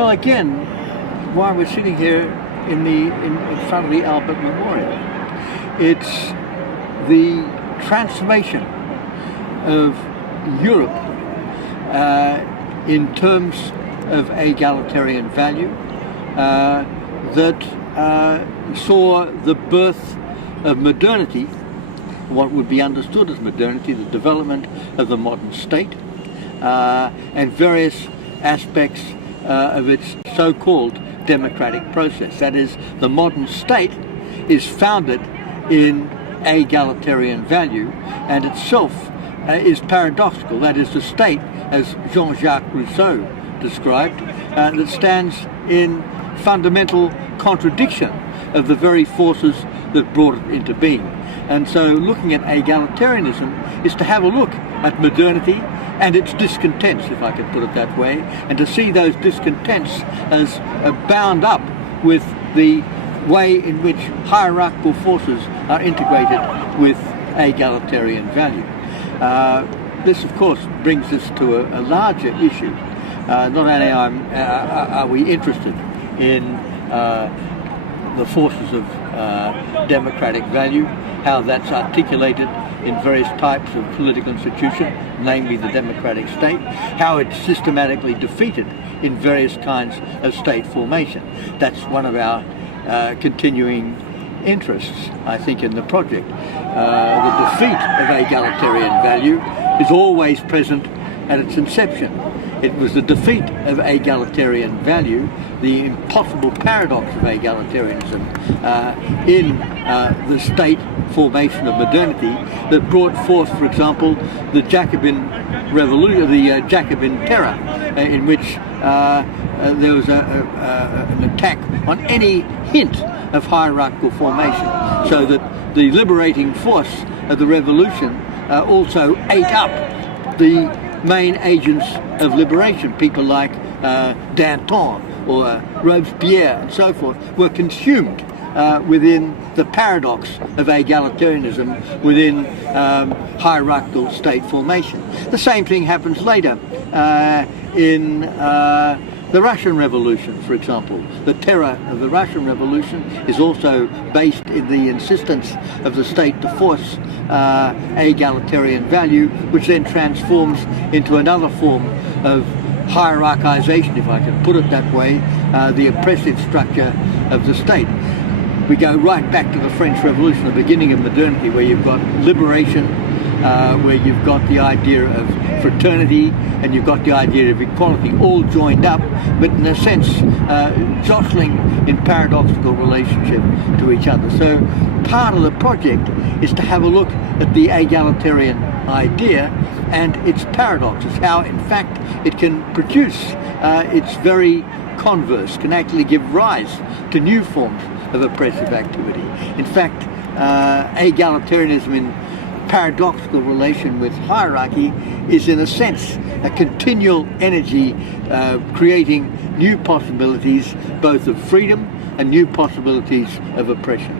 Well, again, while we're sitting here in front of the Albert Memorial, it's the transformation of Europe in terms of egalitarian value that saw the birth of modernity, what would be understood as modernity, the development of the modern state, and various aspects of its so-called democratic process. That is, the modern state is founded in egalitarian value and itself is paradoxical. That is, the state, as Jean-Jacques Rousseau described, that stands in fundamental contradiction of the very forces that brought it into being. And so looking at egalitarianism is to have a look at modernity and its discontents, if I could put it that way, and to see those discontents as bound up with the way in which hierarchical forces are integrated with egalitarian value. This, of course, brings us to a larger issue. Not only are we interested in the forces of democratic value, how that's articulated in various types of political institution, namely the democratic state, how it's systematically defeated in various kinds of state formation. That's one of our continuing interests, I think, in the project. The defeat of egalitarian value is always present at its inception. It was the defeat of egalitarian value, the impossible paradox of egalitarianism in the state formation of modernity that brought forth, for example, the Jacobine revolution, the Jacobine Terror, in which there was an attack on any hint of hierarchical formation, so that the liberating force of the revolution also ate up the main agents of liberation. People like Danton or Robespierre and so forth were consumed within the paradox of egalitarianism within hierarchical state formation. The same thing happens later in the Russian Revolution, for example. The terror of the Russian Revolution is also based in the insistence of the state to force egalitarian value, which then transforms into another form of hierarchization, if I can put it that way, the oppressive structure of the state. We go right back to the French Revolution, the beginning of modernity, where you've got liberation, where you've got the idea of fraternity, and you've got the idea of equality, all joined up, but in a sense jostling in paradoxical relationship to each other. So part of the project is to have a look at the egalitarian idea and its paradoxes, how in fact it can produce its very converse, can actually give rise to new forms of oppressive activity. In fact, egalitarianism in paradoxical relation with hierarchy is in a sense a continual energy creating new possibilities both of freedom and new possibilities of oppression.